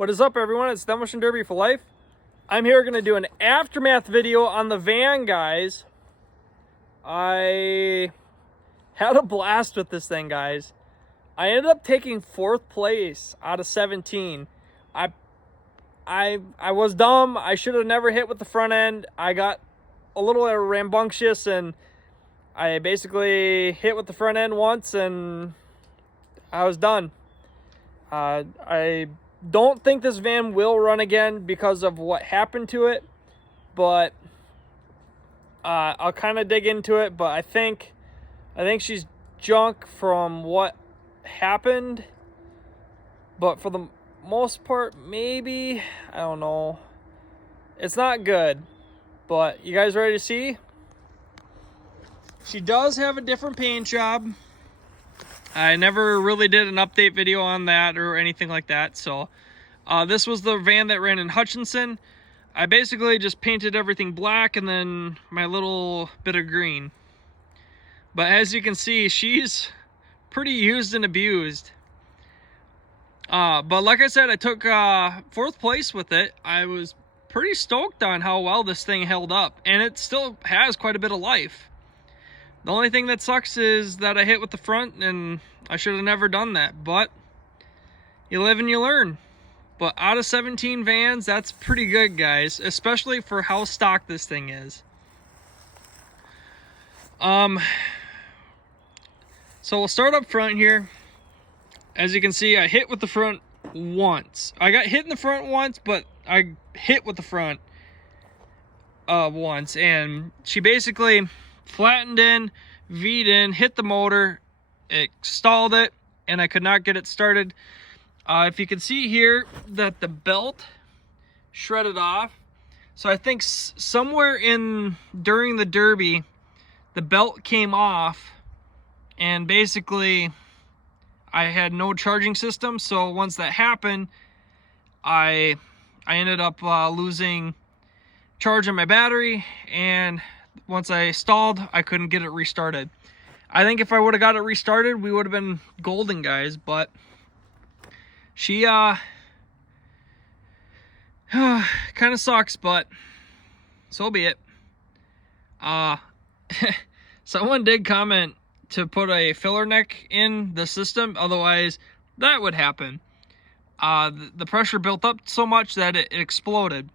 What is up, everyone? It's Demolition Derby for Life. I'm here going to do an aftermath video on the van, guys. I had a blast with this thing, guys. I ended up taking 4th place out of 17. I was dumb. I should have never hit with the front end. I got a little rambunctious and I basically hit with the front end once and I was done. I don't think this van will run again because of what happened to it, but I'll kind of dig into it. But I think she's junk from what happened, but for the most part, maybe, I don't know, it's not good. But you guys ready to see? She does have a different paint job. I never really did an update video on that or anything like that. So this was the van that ran in Hutchinson. I basically just painted everything black and then my little bit of green. But as you can see, she's pretty used and abused. But like I said, I took 4th place with it. I was pretty stoked on how well this thing held up, and it still has quite a bit of life. The only thing that sucks is that I hit with the front, and I should have never done that, but you live and you learn. But out of 17 vans, that's pretty good, guys, especially for how stock this thing is. So we'll start up front here. As you can see, I hit with the front once. I got hit in the front once, but I hit with the front once, and she basically flattened in, V'd in, hit the motor, it stalled it, and I could not get it started. If you can see here that the belt shredded off. So I think somewhere during the Derby, the belt came off, and basically I had no charging system. So once that happened, I ended up losing charge on my battery, and once I stalled, I couldn't get it restarted. I think if I would have got it restarted, we would have been golden, guys, but she kind of sucks, but so be it. Someone did comment to put a filler neck in the system, otherwise that would happen. The pressure built up so much that it exploded,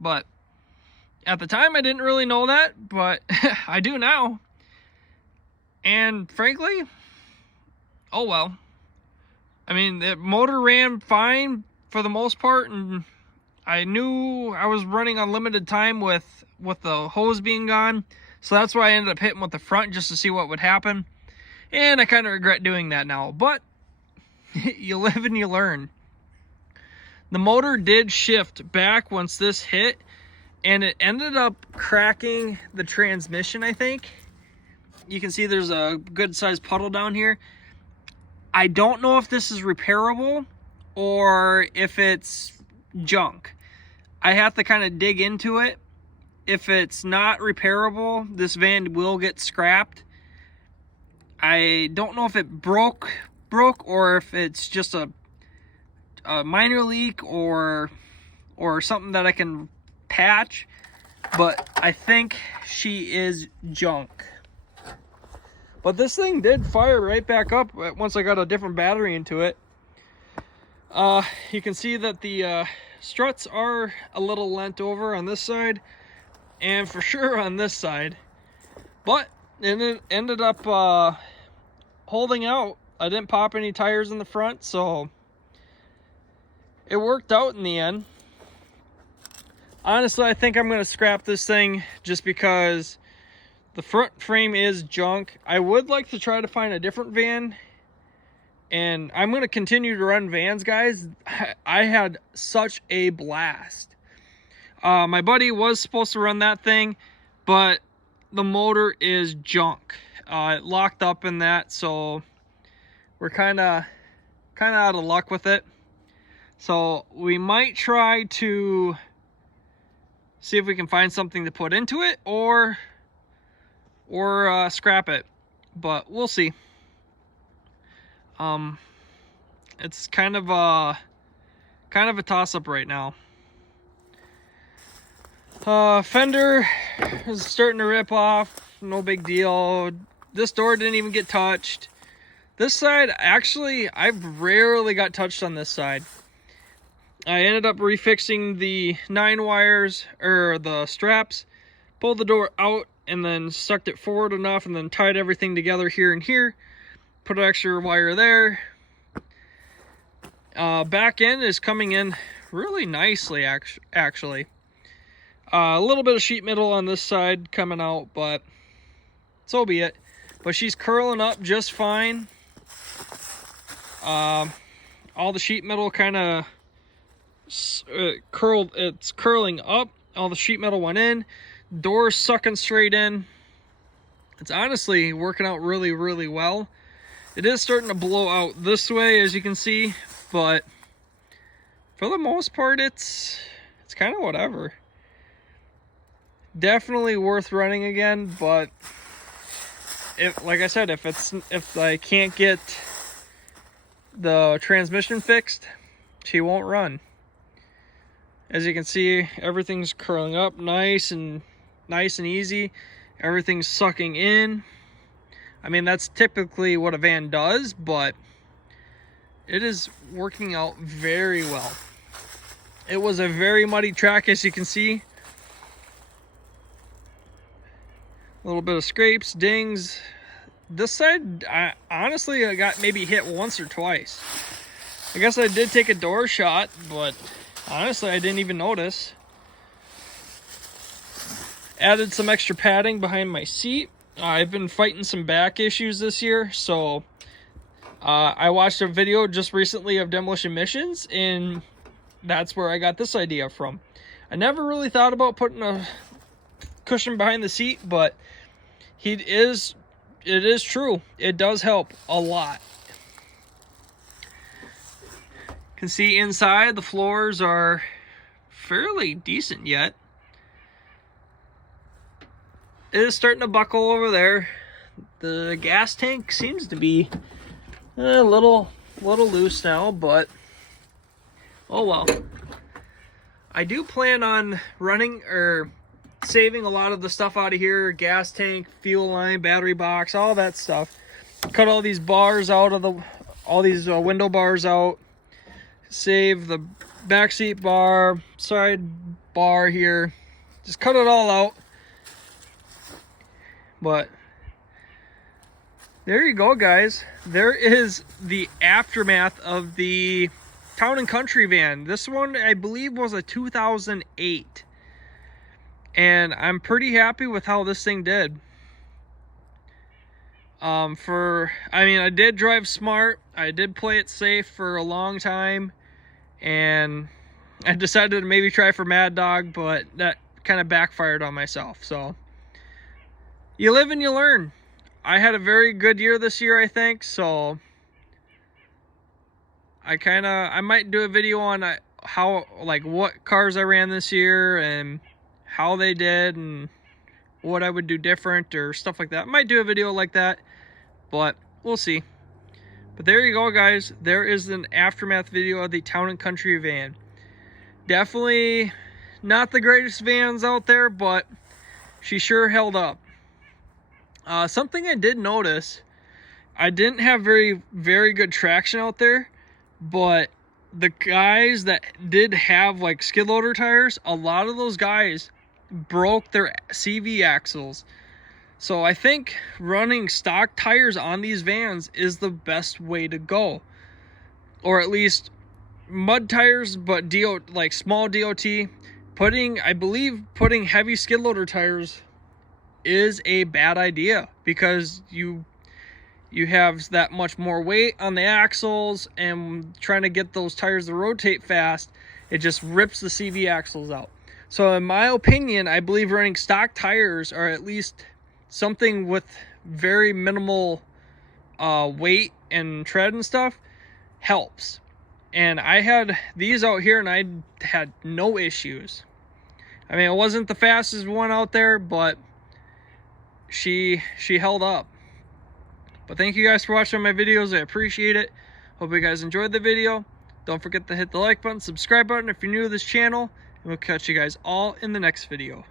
but at the time I didn't really know that, but I do now. And frankly, oh well. I mean, the motor ran fine for the most part, and I knew I was running on limited time with the hose being gone, so that's why I ended up hitting with the front just to see what would happen. And I kind of regret doing that now, but you live and you learn. The motor did shift back once this hit, and it ended up cracking the transmission, I think. You can see there's a good sized puddle down here. I don't know if this is repairable or if it's junk. I have to kind of dig into it. If it's not repairable, this van will get scrapped. I don't know if it broke or if it's just a minor leak or something that I can patch, but I think she is junk. But this thing did fire right back up once I got a different battery into it. You can see that the struts are a little lent over on this side, and for sure on this side, but it ended up holding out. I didn't pop any tires in the front, so it worked out in the end. Honestly, I think I'm going to scrap this thing just because the front frame is junk. I would like to try to find a different van, and I'm going to continue to run vans, guys. I had such a blast. My buddy was supposed to run that thing, but the motor is junk. It locked up in that, so we're kind of out of luck with it. So we might try to see if we can find something to put into it, or scrap it, but we'll see. It's kind of kind of a toss-up right now. Fender is starting to rip off, no big deal. This door didn't even get touched. This side, actually, I've rarely got touched on this side. I ended up refixing the 9 wires, or the straps, pulled the door out, and then stuck it forward enough, and then tied everything together here and here. Put an extra wire there. Back end is coming in really nicely, actually. A little bit of sheet metal on this side coming out, but so be it. But she's curling up just fine. All the sheet metal kind of curled. It's curling up. All the sheet metal went in. Door's sucking straight in. It's honestly working out really, really well. It is starting to blow out this way, as you can see, but for the most part, it's kind of whatever. Definitely worth running again, but like I said, if I can't get the transmission fixed, she won't run. As you can see, everything's curling up nice and easy. Everything's sucking in. I mean, that's typically what a van does, but it is working out very well. It was a very muddy track, as you can see. A little bit of scrapes, dings. This side, honestly, I got maybe hit once or twice. I guess I did take a door shot, but honestly, I didn't even notice. Added some extra padding behind my seat. I've been fighting some back issues this year, so I watched a video just recently of Demolition Missions, and that's where I got this idea from. I never really thought about putting a cushion behind the seat, but it is true. It does help a lot. You can see inside the floors are fairly decent yet. It is starting to buckle over there. The gas tank seems to be a little loose now, but oh well. I do plan on running or saving a lot of the stuff out of here: gas tank, fuel line, battery box, all that stuff. Cut all these bars out of all these window bars out. Save the back seat bar, side bar here. Just cut it all out. But there you go, guys. There is the aftermath of the Town & Country van. This one, I believe, was a 2008. And I'm pretty happy with how this thing did. I mean, I did drive smart. I did play it safe for a long time. And I decided to maybe try for Mad Dog, but that kind of backfired on myself. So you live and you learn. I had a very good year this year, I think. So I might do a video on what cars I ran this year and how they did and what I would do different or stuff like that. I might do a video like that, but we'll see. But there you go, guys. There is an aftermath video of the Town & Country van. Definitely not the greatest vans out there, but she sure held up. Something I did notice, I didn't have very good traction out there, but the guys that did have like skid loader tires, a lot of those guys broke their CV axles. So I think running stock tires on these vans is the best way to go. Or at least mud tires, but like small DOT. I believe putting heavy skid loader tires is a bad idea, because you have that much more weight on the axles, and trying to get those tires to rotate fast, it just rips the CV axles out. So in my opinion, I believe running stock tires, or at least something with very minimal weight and tread and stuff, helps. And I had these out here and I had no issues. I mean, it wasn't the fastest one out there, but she held up. But thank you guys for watching my videos. I appreciate it. Hope you guys enjoyed the video. Don't forget to hit the like button, subscribe button if you're new to this channel, and we'll catch you guys all in the next video.